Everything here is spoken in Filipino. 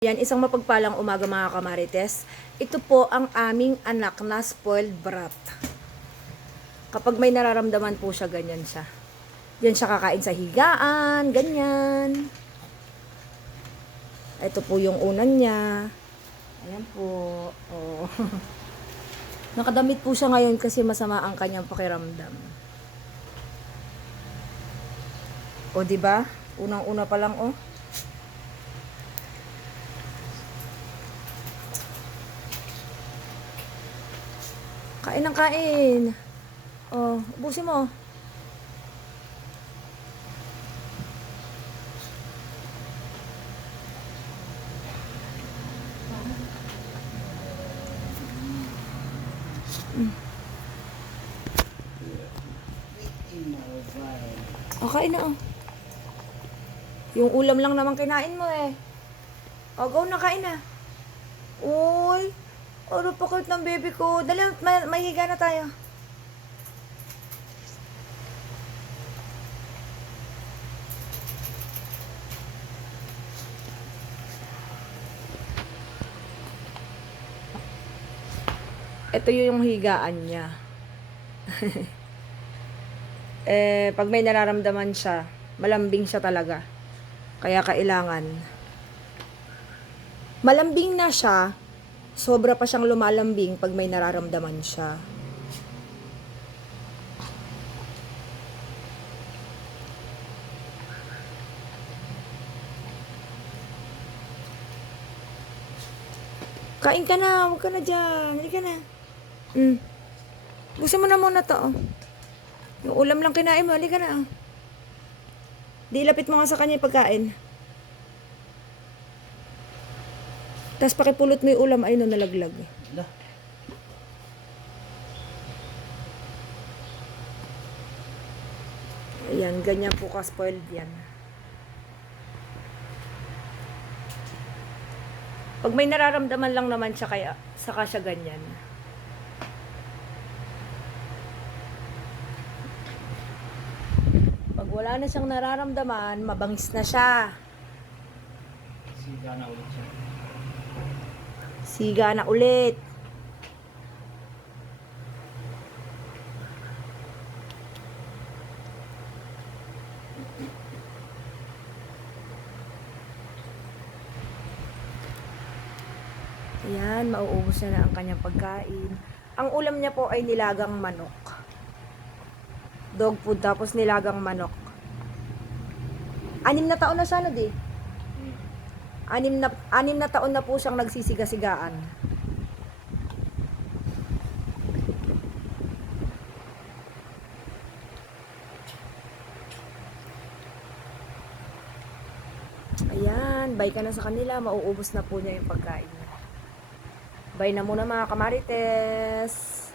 Yan, isang mapagpalang umaga mga kamarites. Ito po ang aming anak na spoiled brat. Kapag may nararamdaman po siya, ganyan siya. Yan siya kakain sa higaan, ganyan. Ito po yung unan niya. Ayan po. Oh. Nakadamit po siya ngayon kasi masama ang kanyang pakiramdam. O, diba? Unang-una pa lang, oh. Kain ng kain. Oh, ubusin mo. Oh, kain na, oh. Yung ulam lang naman kinain mo, eh. Oh, go na, kain na. Uy, ano pa cute ng baby ko. Dali, mahiga na tayo. Ito yung higaan niya. Pag may nararamdaman siya, malambing siya talaga. Kaya kailangan. Malambing na siya, sobra pa siyang lumalambing pag may nararamdaman siya. Kain ka na, huwag ka na dyan. Halika na. Gusto mo na muna to, oh. Yung ulam lang kinain mo, halika na, oh. Di lapit mo nga sa kanya yung pagkain. Tapos pakipulot mo yung ulam, ay no, nalaglag. Ayan, ganyan po ka-spoiled yan. Pag may nararamdaman lang naman siya, kaya saka siya ganyan. Pag wala na siyang nararamdaman, mabangis na siya. Siga na ulit siya. Siga na ulit. Ayan, mauubos na ang kanyang pagkain. Ang ulam niya po ay nilagang manok. Dog food, tapos nilagang manok. 6 na taon na siya, no, di? 6 na taon na po siyang nagsisiga-sigaan. Ayan, bye ka na sa kanila, mauubos na po niya yung pagkain niya. Bye na muna mga kamarites.